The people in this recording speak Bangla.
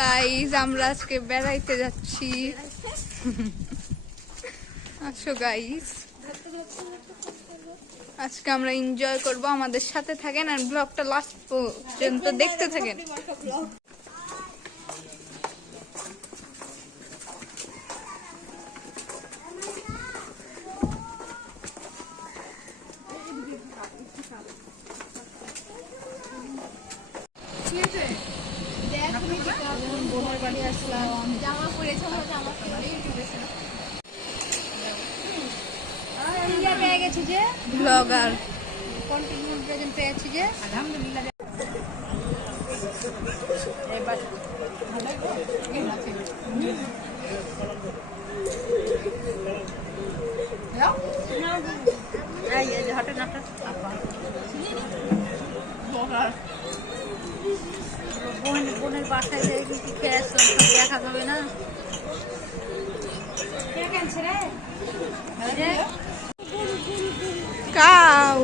গাইস, আমরা আজকে বেড়াইতে যাচ্ছি। আসো গাইস, আজকে আমরা এনজয় করব। আমাদের সাথে থাকেন আর ব্লগটা লাস্ট পর্যন্ত দেখতে থাকেন। বোনের বাড়ি আসলাম, জামা পরেছে, জামা পেয়ে গেছি যে ব্লগার কন্টিনিউ প্রেজেন্ট পেয়েছি যে আলহামদুলিল্লাহ। এবার হাটে নাটা বোনের বাসায় যাই কি খেয়ে আসলাম, দেখা যাবে না। কাউ